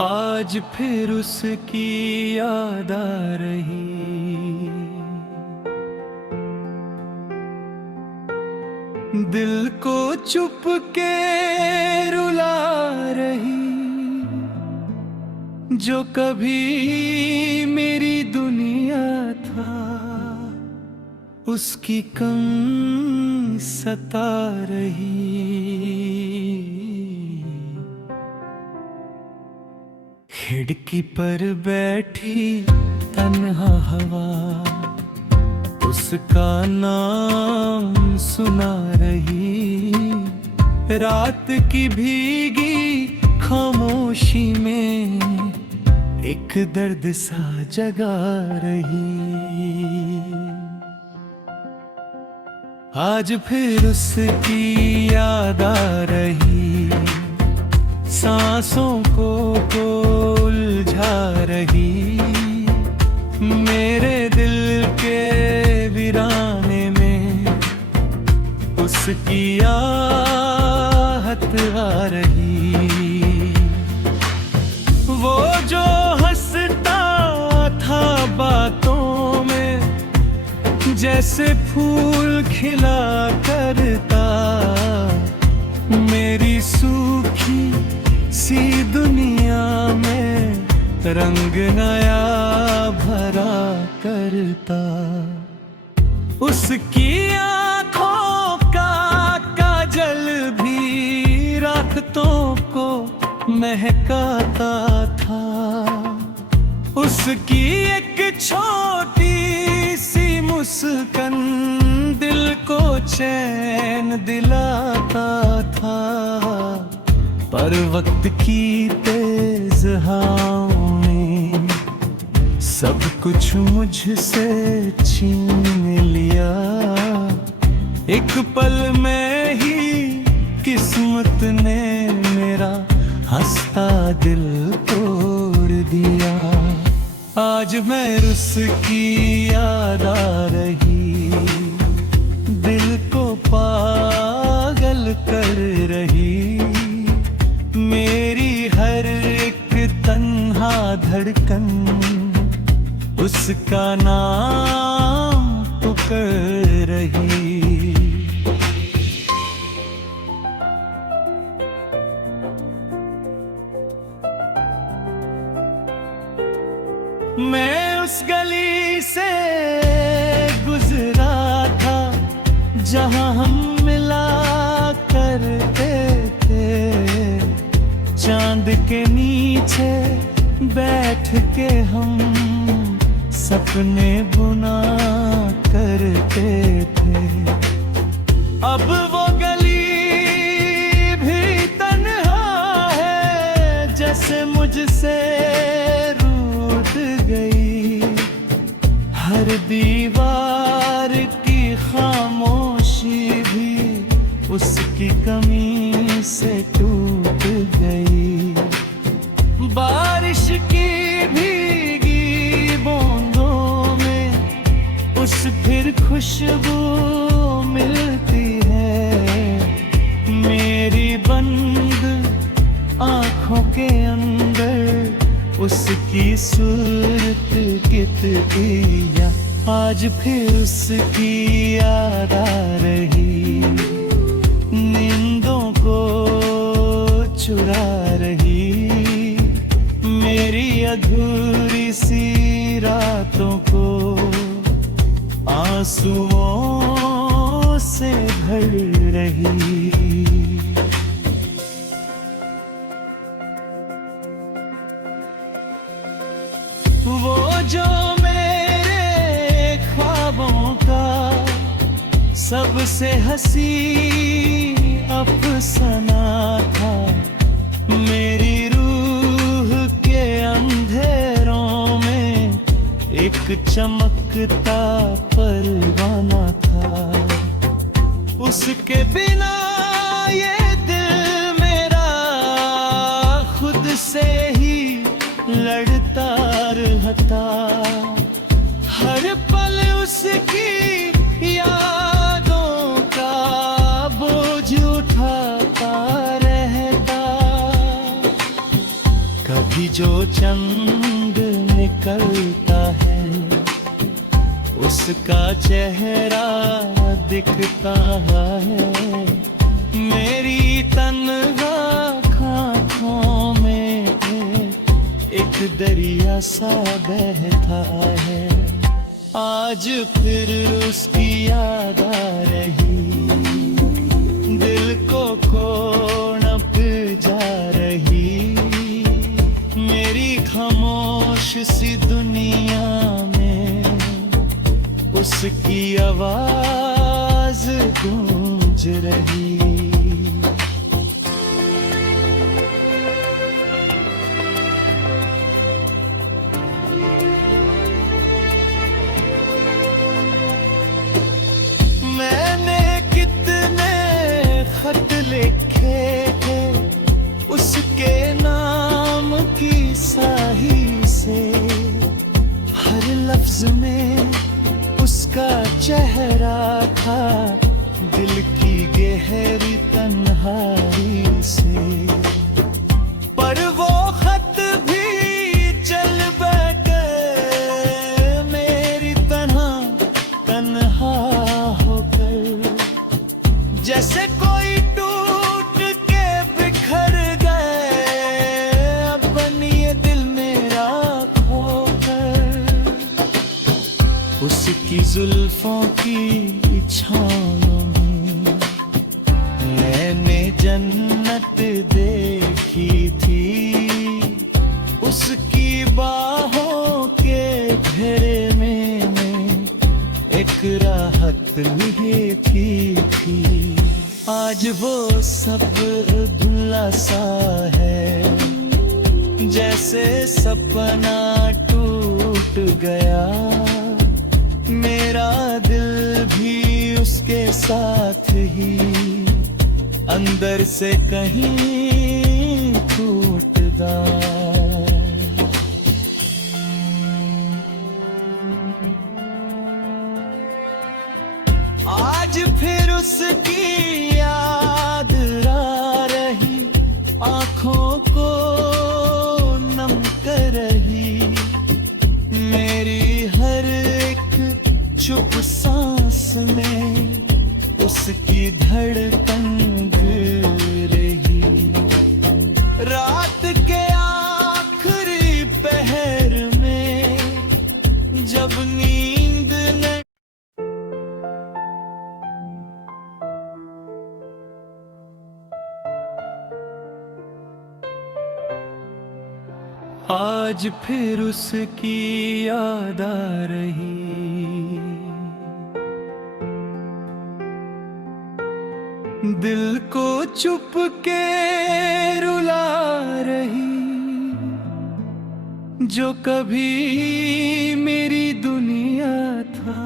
आज फिर उसकी याद आ रही, दिल को चुप के रुला रही। जो कभी मेरी दुनिया था, उसकी कमी सता रही। खिड़की पर बैठी तन्हा हवा, उसका नाम सुना रही। रात की भीगी खामोशी में एक दर्द सा जगा रही। आज फिर उसकी याद आ रही, सांसों को उलझा रही। मेरे दिल के वीराने में उसकी आहट आ रही। वो जो हंसता था बातों में, जैसे फूल खिला करता, मेरी सूखी सी दुनिया में रंग नया भरा करता। उसकी आँखों का काजल भी रातों को महकाता था। उसकी एक छोटी सी मुस्कान दिल को चैन दिलाता था। पर वक्त की तेज हवाओं ने सब कुछ मुझसे छीन लिया। एक पल में ही किस्मत ने मेरा हंसता दिल तोड़ दिया। आज मैं उसकी याद आ रही, दिल को पागल कर रही। मेरी हर एक तन्हा धड़कन उसका नाम पुकार रही। मैं उस गली से गुजरा था जहां हम मिला करते थे। चांद के नीचे बैठ के हम सपने बुना करते थे। अब वो गली भी तन्हा है, जैसे मुझसे रूठ गई। हर दीवार की खामोशी भी उसकी कमी से टूट गई। बारिश की भीगी बूंदों में उस फिर खुशबू मिलती है। मेरी बंद आँखों के अंदर उसकी सूरत कितनी। आज फिर उसकी याद आ रही, नींदों को चुरा रही। मेरी अधूरी सी रातों को आंसुओं से भर रही। वो जो मेरे ख्वाबों का सबसे हंसी अफसाना था। मेरी रूह के अंधेरों में एक चमकता परवाना था। उसके बिना ये दिल मेरा खुद से ही लड़ता रहता। हर पल उसकी यादों का बोझ उठाता रहता। भी जो चंद निकलता है उसका चेहरा दिखता है। मेरी तन्हा आँखों में एक दरिया सा बहता है। आज फिर उसकी याद आ रही, दिल को कोड़प जा रही। मेरी खामोश सी दुनिया में उसकी आवाज गूंज रही। मैंने कितने खत लिखे थे उसके नाम की स्याही से, हर लफ्ज में उसका चेहरा था, दिल की गहरी तन्हाई से। पर वो खत भी चल बैठे मेरी तन्हा होकर, जैसे कोई टूट के बिखर गए अपन ये दिल मेरा खोकर। उसकी जुल्फों की छाँवों में मैंने जन्नत देखी थी, उसकी बाहों के घेरे में एक राहत लिए थी। आज वो सब धुंधला सा है, जैसे सपना टूट गया। मेरा दिल भी उसके साथ ही अंदर से कहीं टूटता। आज फिर उसकी याद आ रही, आँखों को नम कर रही। मेरी हर एक चुप सांस में उसकी धड़कन गिर रही। रात के आखिरी पहर में जब नींद न आज फिर उसकी याद आ रही, दिल को चुप के रुला रही। जो कभी मेरी दुनिया था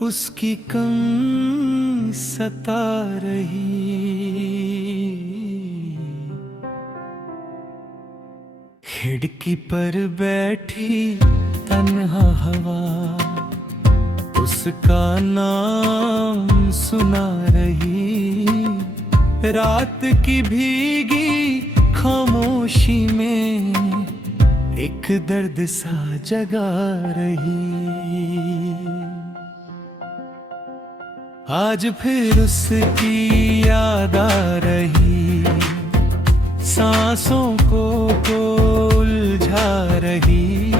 उसकी कम सता रही। खिड़की पर बैठी तन्हा हवा उसका नाम सुना रही। रात की भीगी खामोशी में एक दर्द सा जगा रही। आज फिर उसकी याद आ रही, सांसों को उलझा रही।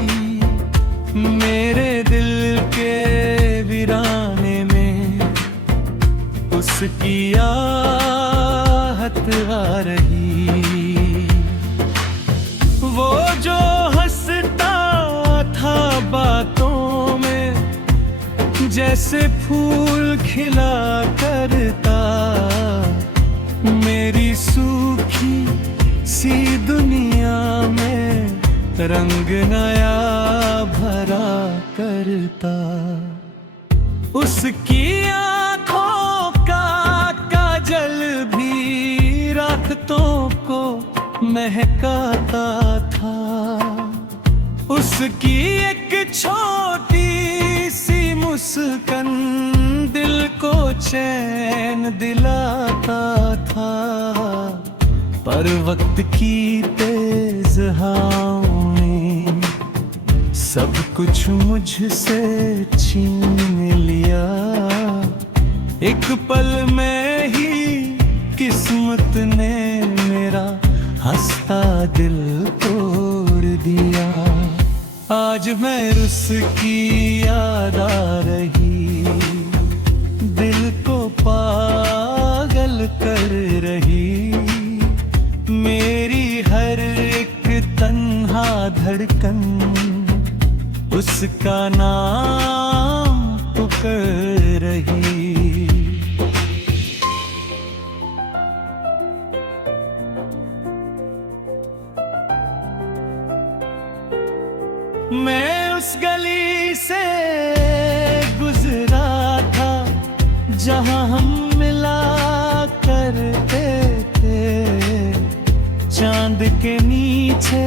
मेरे दिल के वीराने में उसकी आहट आ रही। वो जो हंसता था बातों में जैसे फूल खिला करता, मेरी सूखी सी दुनिया में रंग नया भरा करता। उसकी आँखों का काजल भी रातों को महकाता था। उसकी एक छोटी सी मुस्कान दिल को चैन दिलाता था। पर वक्त की तेज तन्हाइयों में सब कुछ मुझसे छीन लिया। एक पल में ही किस्मत ने मेरा हंसता दिल तोड़ दिया। आज मैं रुस की याद आ रही, दिल को पागल कर रही। मेरी हर एक तन्हा धड़कन उसका नाम पुकार रही। मैं उस गली से गुजरा था जहां हम मिला करते थे। चांद के नीचे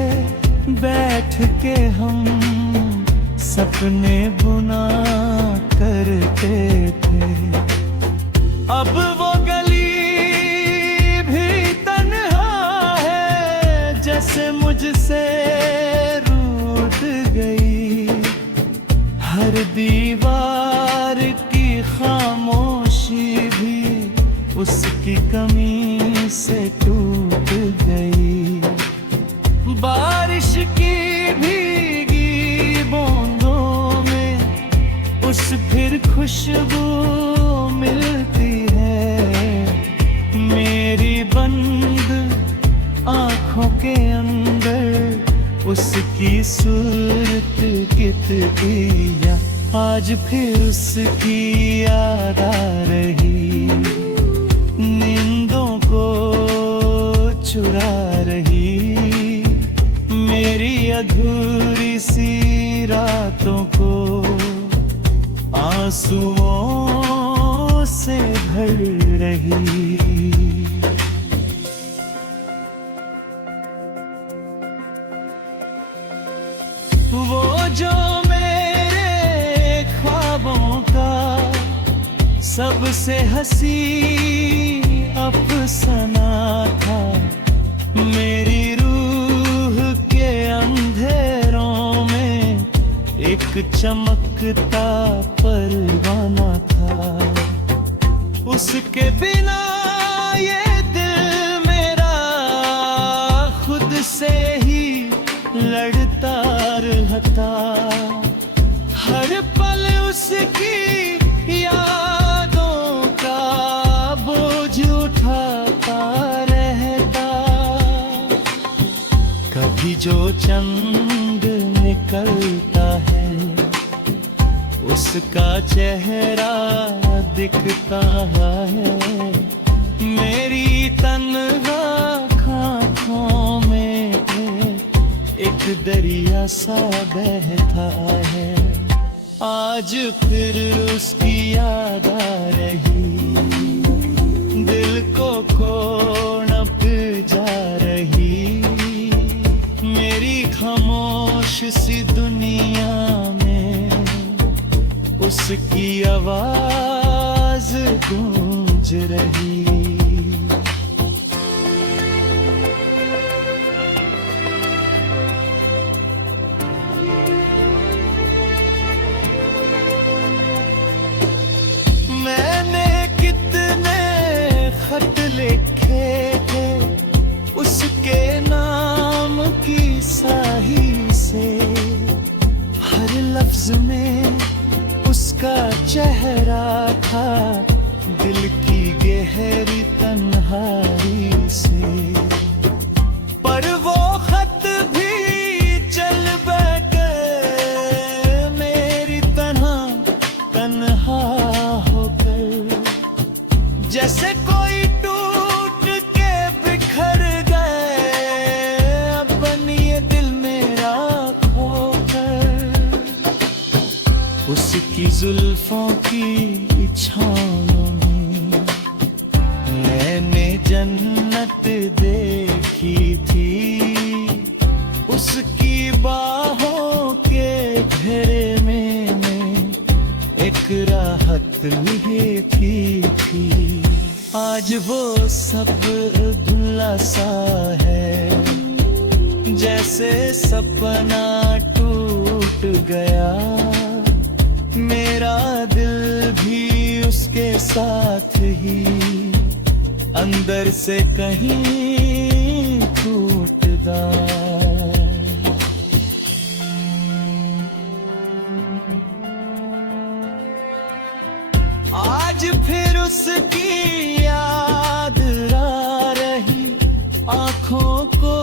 बैठ के हम सपने बुना करते थे। अब वो गली भी तन्हा है जैसे मुझसे रूठ गई। हर दीवार की खामोशी भी उसकी कमी से टूट गई। बारिश की भीगी बूंदों में उस फिर खुशबू मिलती है। मेरी बंद आँखों के अंदर उसकी सूरत कितनी। आज फिर उसकी याद आ रही, नींदों को चुरा रही। मेरी अधूरी सी रातों को आंसुओं से भर रही। वो जो मेरे ख्वाबों का सबसे हंसी अफसाना था। मेरी रूह के अंधेरों में एक चमकता परवाना था। उसके बिना ये दिल मेरा खुद से ही लड़ता रहता। हर पल उसकी यादों का बोझ उठाता रहता। कभी जो चंद निकलता है उसका चेहरा दिखता है। मेरी तन्हा आँखों में एक दरिया सा बहता है। आज फिर उसकी याद आ रही, दिल को खोनप जा रही। मेरी खामोश सी दुनिया में उसकी आवाज गूंज रही। खत लिखे थे उसके नाम की स्याही से। हर लफ्ज में उसका चेहरा था, दिल की गहरी तन्हाई से। पर वो खत भी चल बैठे मेरी तरह तन्हा होकर। जैसे कोई टूट के बिखर गए अपन ये दिल मेरा खोकर। उसकी जुल्फों की छाँव में मैंने जन्नत देखी थी। उसकी बाहों के घेरे में एक राहत लिखी थी। आज वो सब धुला सा है जैसे सपना टूट गया, मेरा दिल भी उसके साथ ही अंदर से कहीं टूटदा। आज फिर उसकी याद आ रही, आंखों को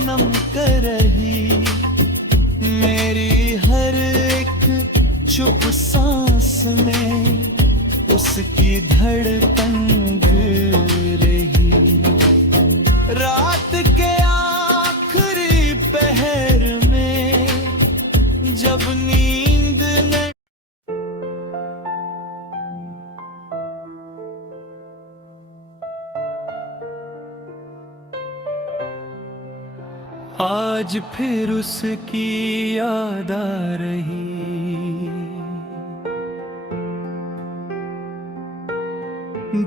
नम कर रही, मेरी हर एक चुप सांस में उसकी धड़कन गिर रही। रात के आखिरी पहर में जब नींद न आज फिर उसकी याद आ रही,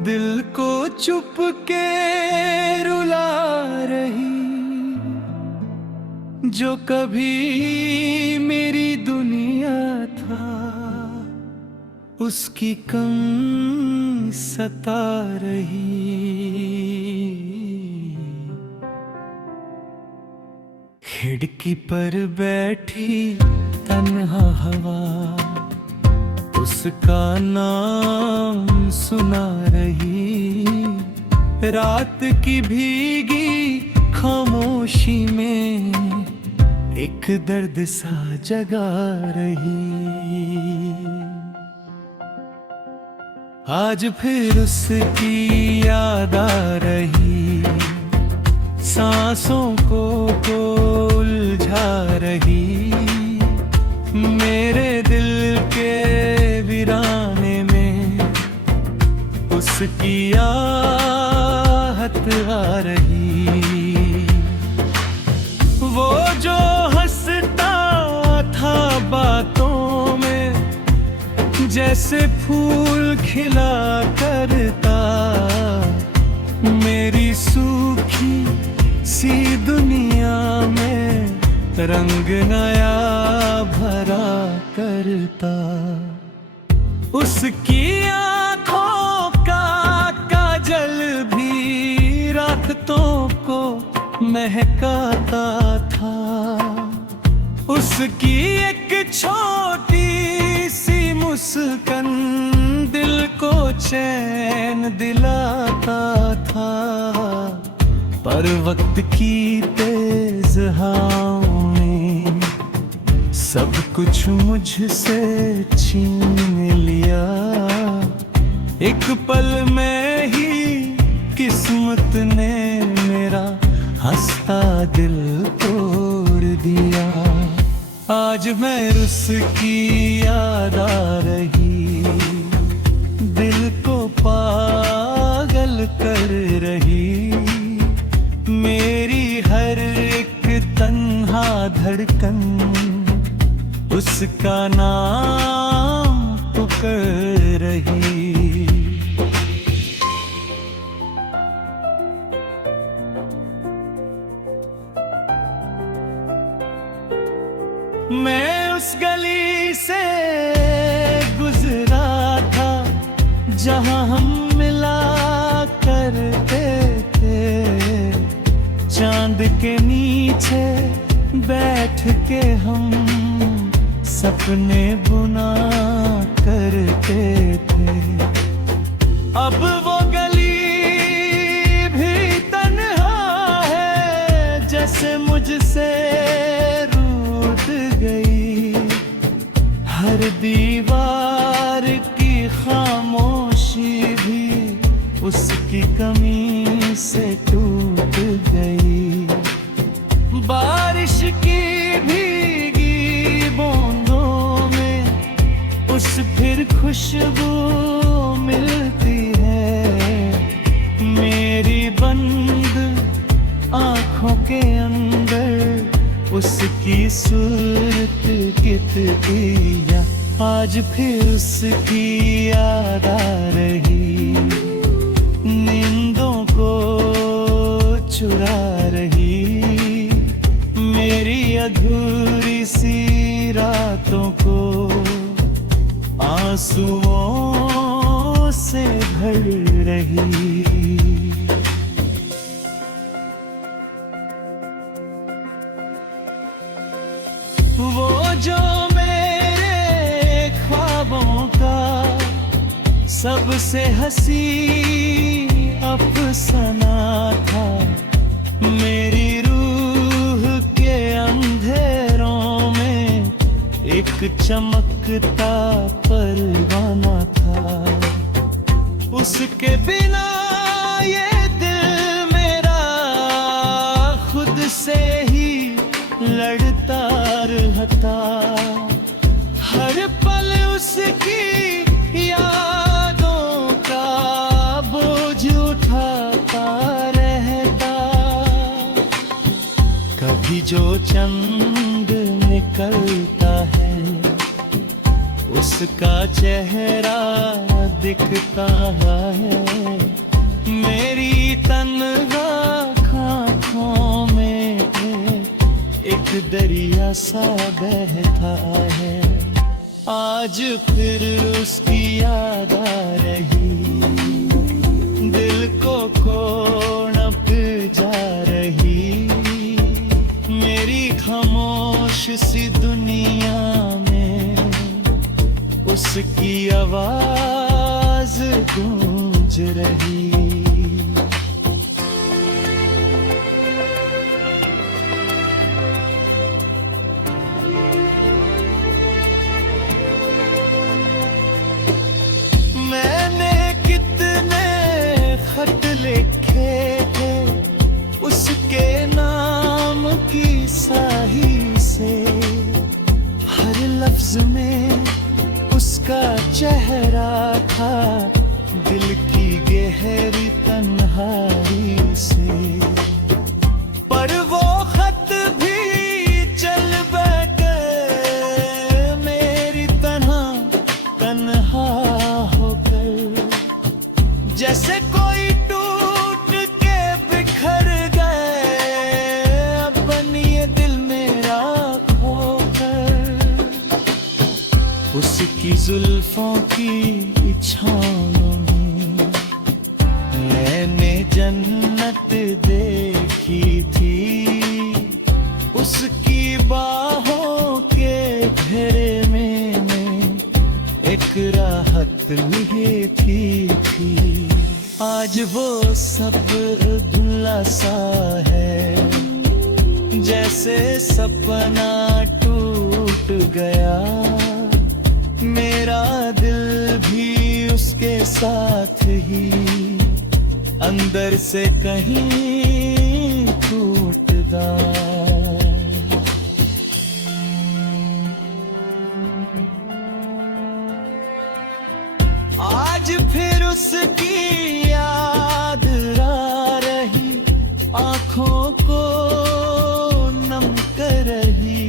दिल को चुप के रुला रही, जो कभी मेरी दुनिया था उसकी कम सता रही। खिड़की पर बैठी तन्हा हवा उसका नाम सुना रही, रात की भीगी खामोशी में एक दर्द सा जगा रही। आज फिर उसकी याद आ रही, सांसों को उलझा रही, मेरे दिल के वीराने में उसकी आहट आ रही। वो जो हंसता था बातों में, जैसे फूल खिला करता, मेरी सूखी सी दुनिया में रंग नया भरा करता। उसकी आँखों का काजल भी रातों को महकाता था, उसकी एक छोटी सी मुस्कान दिल को चैन दिलाता था। पर वक्त की तेज हवाओं ने सब कुछ मुझसे छीन लिया, एक पल में ही किस्मत ने मेरा हंसता दिल तोड़ दिया। आज मैं उसकी याद आ रही, दिल को पागल कर रही, मेरी हर एक तन्हा धड़कन उसका नाम पुकार रही। मैं उस गली से गुजरा था जहां हम मिला करते थे, चांद के नीचे बैठ के हम सपने बुना करते थे। अब वो गली भी तन्हा है, जैसे मुझसे रूठ गई, हर दीवार की खामोशी भी उसकी कमी से टूट गई। बारिश की भीगी बूंदों में उस फिर खुशबू मिलती है, मेरी बंद आँखों के अंदर उसकी सूरत कितनी। आज फिर उसकी याद आ रही, नींदों को चुरा रही, आंसुओं से भर रही। वो जो मेरे ख्वाबों का सबसे हंसी अफसाना था, मेरी रूह के अंधेरों में एक चमकता परवाना था। उसके बिना ये दिल मेरा खुद से ही लड़ता रहता। हर पल उसकी यादों का बोझ उठाता रहता। कभी जो चंद निकलता है उसका चेहरा दिखता है, मेरी तन्हा आँखों में एक दरिया सा बहता है। आज फिर उसकी याद आ रही, दिल को कोड़प जा रही। मेरी खामोश सी दुनिया में उसकी आवाज गूंज रही। मैंने कितने खत लिखे थे उसके नाम की स्याही से, हर लफ्ज में उसका चेहरा था, दिल की गहरी तन्हाई से। पर वो खत भी चल बैठे मेरी तरह तन्हा होकर, जैसे कोई टूट के बिखर गए अपन ये दिल मेरा खोकर। उसकी जुल्फों की छाँवों में मैंने जन्नत देखी थी, उसकी बाहों के घेरे में एक राहत लिए थी। आज वो सब धुंधला सा है, जैसे सपना टूट गया। मेरा दिल भी उसके साथ ही अंदर से कहीं टूटता। आज फिर उसकी याद आ रही, आँखों को नम कर रही।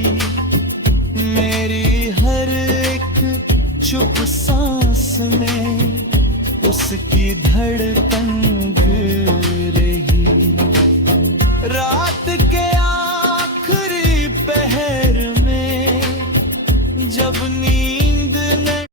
मेरी हर एक चुप सांस में उसकी धड़कन